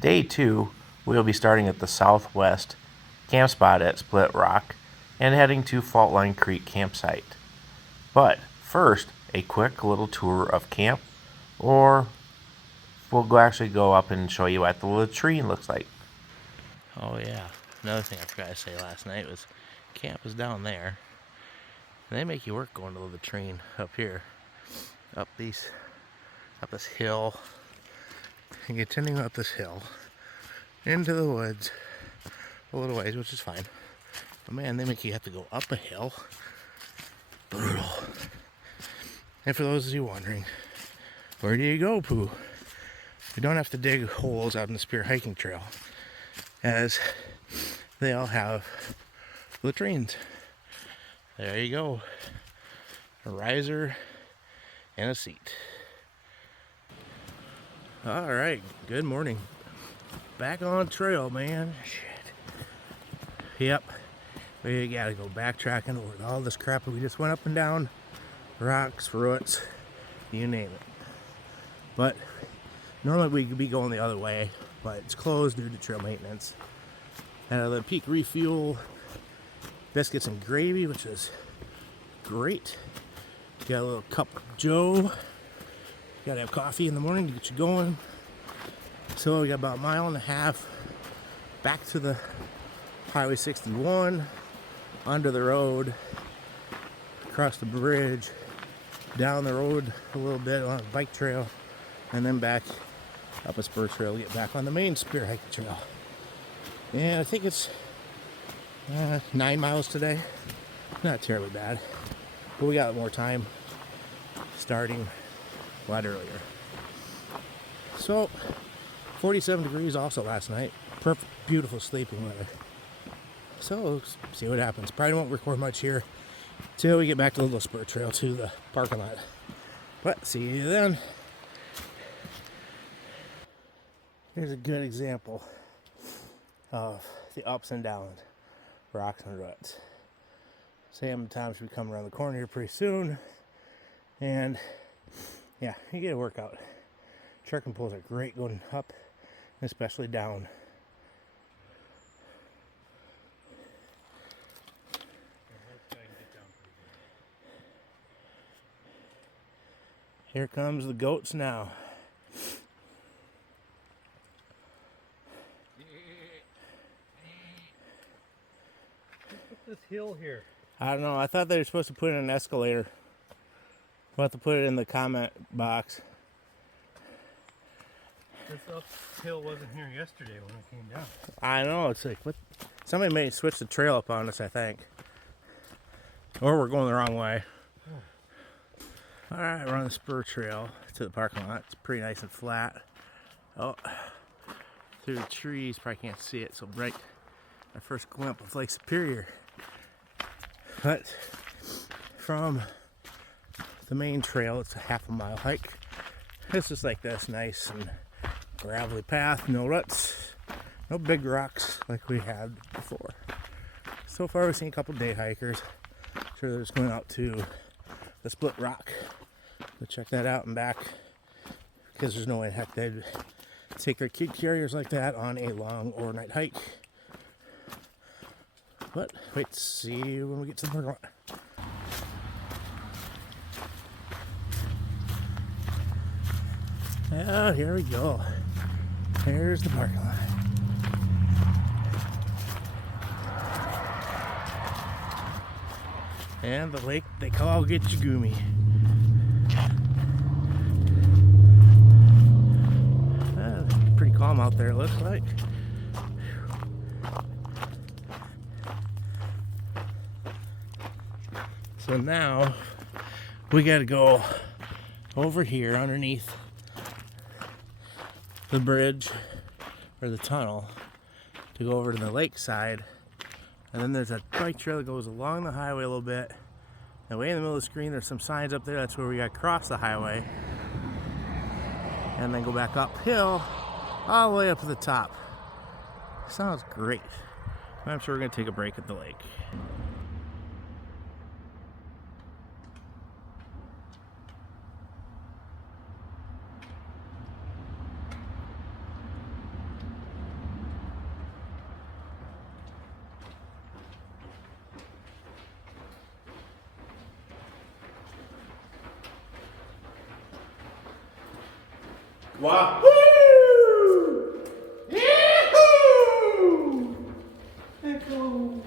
Day 2, we'll be starting at the southwest camp spot at Split Rock and heading to Fault Line Creek campsite. But first, a quick little tour of camp, or we'll actually go up and show you what the latrine looks like. Oh yeah, another thing I forgot to say last night was camp is down there. And they make you work going to the latrine up here, up this hill, and continuing up this hill into the woods a little ways, which is fine. But man, they make you have to go up a hill. Brutal. And for those of you wondering, where do you go, Pooh? You don't have to dig holes out in the Spear Hiking Trail, as they all have latrines. There you go. A riser and a seat. Alright, good morning. Back on trail, man. Shit. Yep. We gotta go backtracking over all this crap that we just went up and down. Rocks, roots, you name it. But normally we could be going the other way, but it's closed due to trail maintenance. The Peak refuel, biscuits and gravy, which is great. Got a little cup of Joe. Gotta have coffee in the morning to get you going. So we got about a mile and a half back to the Highway 61, under the road, across the bridge, down the road a little bit on a bike trail, and then back up a spur trail to get back on the main Spear Hiking Trail. And I think it's 9 miles today. Not terribly bad, but we got more time starting a lot earlier. So 47 degrees also last night. Perfect, beautiful sleeping weather. So let's see what happens. Probably won't record much here till we get back to the little spur trail to the parking lot. But see you then. Here's a good example of the ups and downs, rocks and ruts. Same time should be coming around the corner here pretty soon. And yeah, you get a workout. Trekking poles are great going up, especially down. Here comes the goats now. This hill here. I don't know. I thought they were supposed to put in an escalator. We'll have to put it in the comment box. This uphill wasn't here yesterday when I came down. I know. It's like, what? Somebody may switch the trail up on us, I think. Or we're going the wrong way. Alright, we're on the spur trail to the parking lot. It's pretty nice and flat. Oh, through the trees, probably can't see it so bright. Our first glimpse of Lake Superior. But from the main trail, it's a half a mile hike. This is like this nice and gravelly path, no ruts, no big rocks like we had before. So far we've seen a couple day hikers. Sure, they're just going out to the Split Rock to check that out and back, because there's no way in heck they'd take their kid carriers like that on a long overnight hike. But wait to see when we get to the parking lot. Oh, here we go. Here's the parking lot. And the lake they call Gitchagumi. Pretty calm out there, it looks like. So now we gotta go over here underneath the bridge or the tunnel to go over to the lake side. And then there's a bike trail that goes along the highway a little bit. And way in the middle of the screen there's some signs up there. That's where we gotta cross the highway. And then go back uphill all the way up to the top. Sounds great. I'm sure we're gonna take a break at the lake. Wahoo! Yahoo! Echo!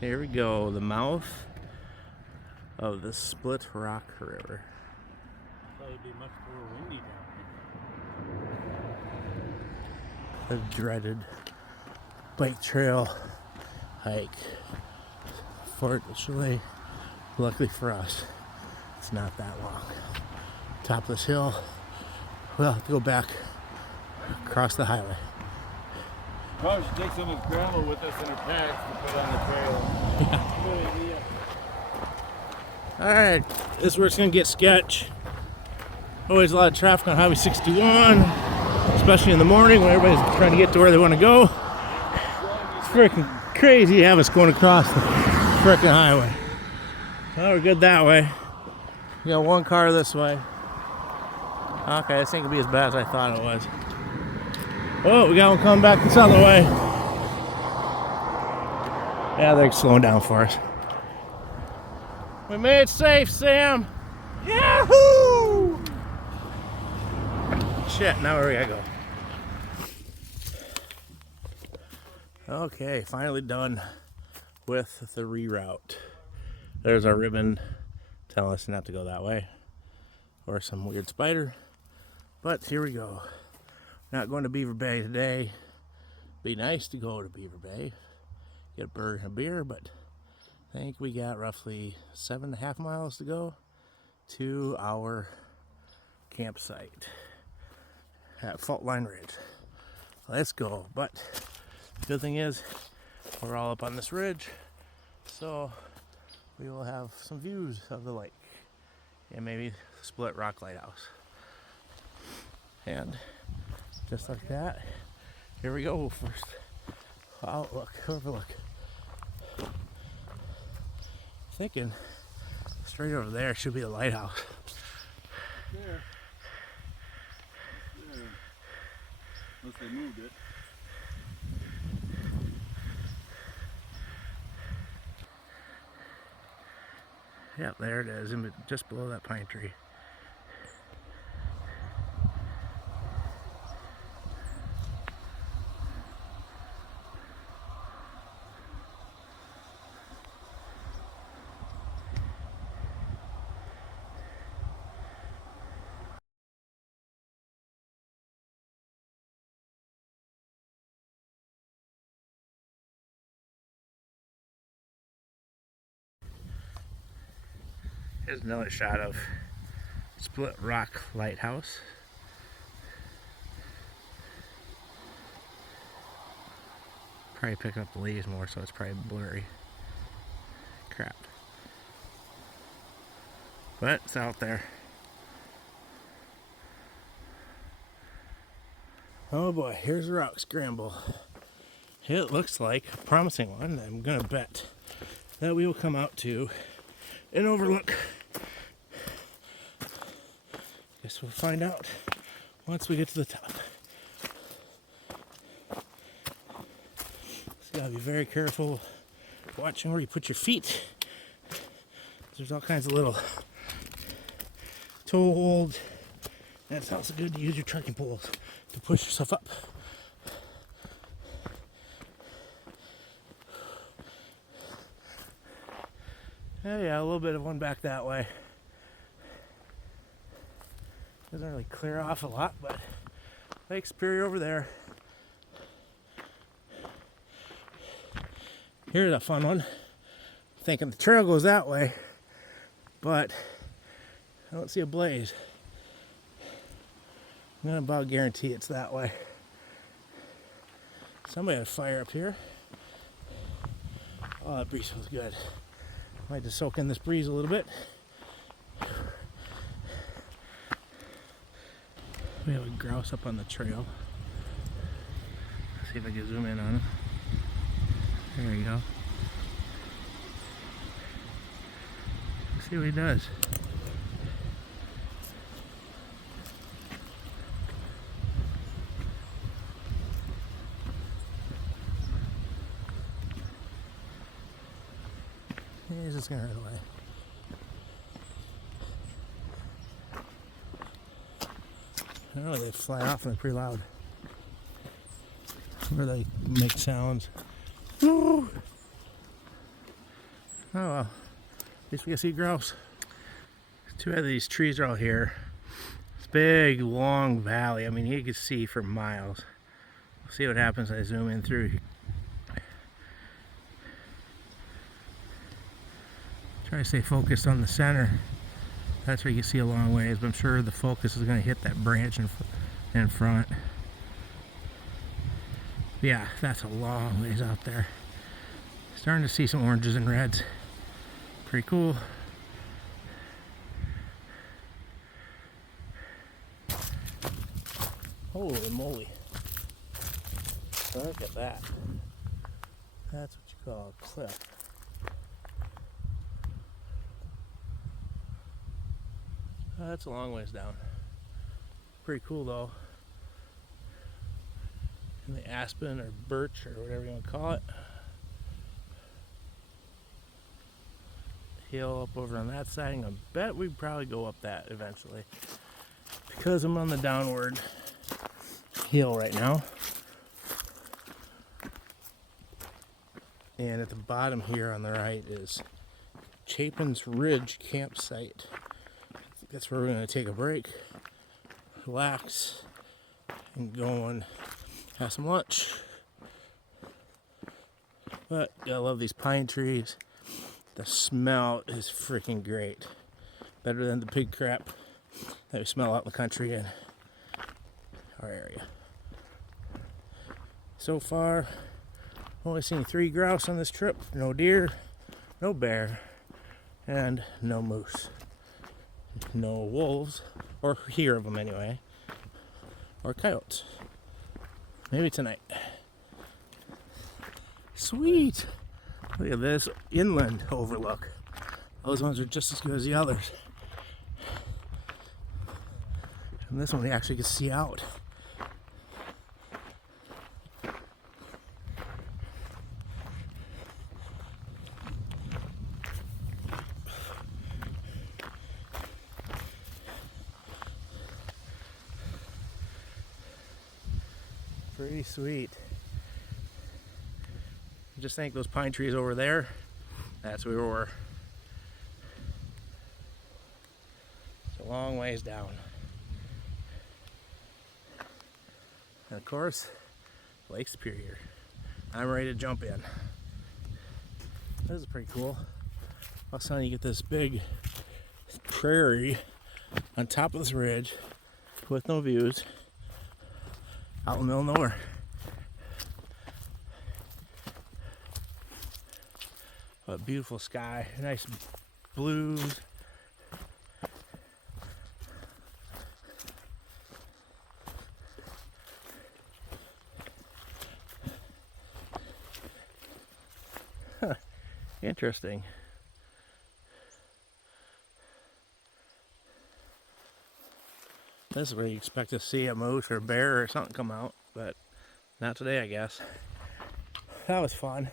Here we go, the mouth of the Split Rock River. Thought it'd be much more windy down The dreaded bike trail hike. Fortunately, luckily for us, it's not that long. Top of this hill, we'll have to go back across the highway. Probably should take some of his grandma with us in her packs to put on the trail. Good idea. Alright, this is where it's going to get sketch. Always a lot of traffic on Highway 61, especially in the morning when everybody's trying to get to where they want to go. It's freaking crazy to have us going across the freaking highway. Well, we're good that way. We got one car this way. Okay, this ain't going to be as bad as I thought it was. Oh, we got one coming back this other way. Yeah, they're slowing down for us. We made it safe, Sam. Yahoo! Shit, now where we gotta go? Okay, finally done with the reroute. There's our ribbon telling us not to go that way, or some weird spider. But here we go. Not going to Beaver Bay today. Be nice to go to Beaver Bay, get a burger and a beer, but I think we got roughly 7.5 miles to go to our campsite at Fault Line Ridge. Let's go. But the good thing is we're all up on this ridge, so we will have some views of the lake and maybe Split Rock Lighthouse. And just like that, here we go. First outlook, overlook. Thinking straight over there should be the lighthouse. There. Unless they moved it. Yep, there it is, just below that pine tree. Here's another shot of Split Rock Lighthouse. Probably picking up the leaves more, so it's probably blurry. Crap. But it's out there. Oh boy, here's a rock scramble. It looks like a promising one. I'm gonna bet that we will come out to an overlook. Guess we'll find out once we get to the top. So you gotta be very careful watching where you put your feet. There's all kinds of little toe holds. And it's also good to use your trekking poles to push yourself up. Oh yeah, a little bit of one back that way. Doesn't really clear off a lot, but Lake Superior over there. Here's a fun one. Thinking the trail goes that way, but I don't see a blaze. I'm gonna about guarantee it's that way. Somebody had a fire up here. Oh, that breeze feels good. Might just soak in this breeze a little bit. We have a grouse up on the trail. Let's see if I can zoom in on him. There we go. Let's see what he does. He's just gonna run away. I don't know, they fly off and they're pretty loud. Or they make sounds. Woo! Oh well, at least we can see grouse. Too bad these trees are all here. It's a big, long valley. I mean, you can see for miles. We'll see what happens as I zoom in through. Try to stay focused on the center. That's where you can see a long ways, but I'm sure the focus is going to hit that branch in front. Yeah, that's a long ways out there. Starting to see some oranges and reds. Pretty cool. Holy moly. Look at that. That's what you call a cliff. That's a long ways down. Pretty cool though. And the aspen or birch or whatever you want to call it. Hill up over on that side. I bet we'd probably go up that eventually. Because I'm on the downward hill right now. And at the bottom here on the right is Chapin's Ridge campsite. That's where we're going to take a break, relax, and go and have some lunch. But I love these pine trees. The smell is freaking great. Better than the pig crap that we smell out in the country in our area. So far, only seen 3 grouse on this trip. No deer, no bear, and no moose. No wolves, or hear of them anyway, or coyotes. Maybe tonight. Sweet! Look at this inland overlook. Those ones are just as good as the others. And this one we actually can see out. Pretty sweet. Just think those pine trees over there, that's where we were. It's a long ways down. And of course, Lake Superior. I'm ready to jump in. This is pretty cool. All of a sudden you get this big prairie on top of this ridge with no views. Out in the middle of nowhere. A beautiful sky, nice blues. Interesting. This is where you expect to see a moose or a bear or something come out, but not today, I guess. That was fun,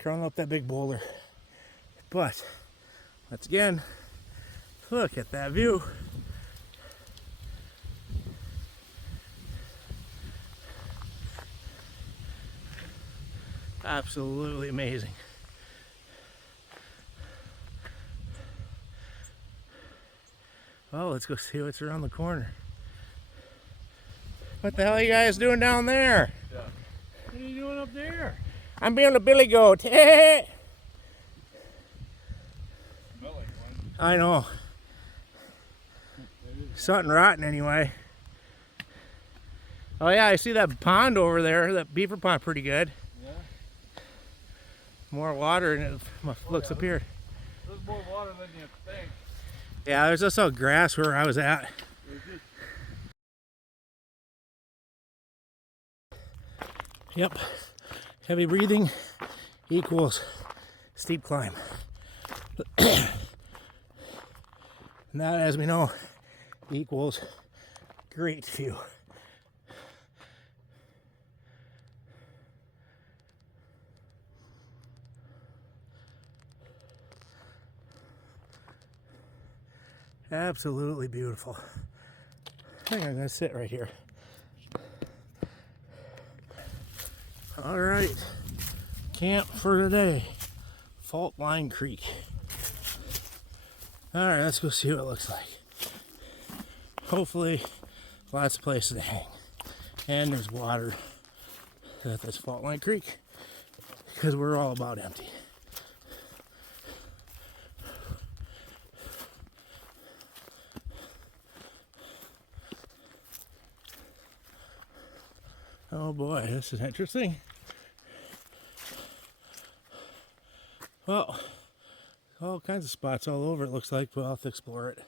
crawling up that big boulder. But, once again, look at that view. Absolutely amazing. Well, let's go see what's around the corner. What the hell are you guys doing down there? Yeah. What are you doing up there? I'm being a billy goat. Smell like one. I know. Something rotten anyway. Oh yeah, I see that pond over there, that beaver pond, pretty good. Yeah. More water and it looks up here. There's more water than you think. Yeah, there's also grass where I was at. Yep, heavy breathing equals steep climb. And that, as we know, equals great view. Absolutely beautiful. I think I'm gonna sit right here. All right, camp for today, Fault Line Creek. All right, let's go see what it looks like. Hopefully, lots of places to hang. And there's water at this Fault Line Creek because we're all about empty. Oh boy, this is interesting. Well, all kinds of spots all over it looks like. We'll have to explore it.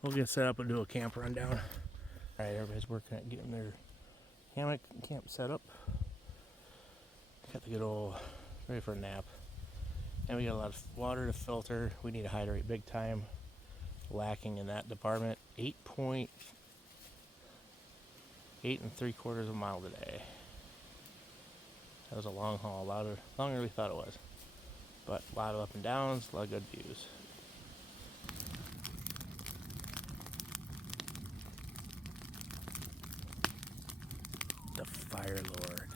We'll get set up and do a camp rundown. All right, everybody's working at getting their hammock and camp set up. Got the good old ready for a nap. And we got a lot of water to filter. We need to hydrate big time. Lacking in that department. 8 3/4 of a mile today. That was a long haul, longer than we thought it was. But a lot of up and downs, a lot of good views. The Fire Lord.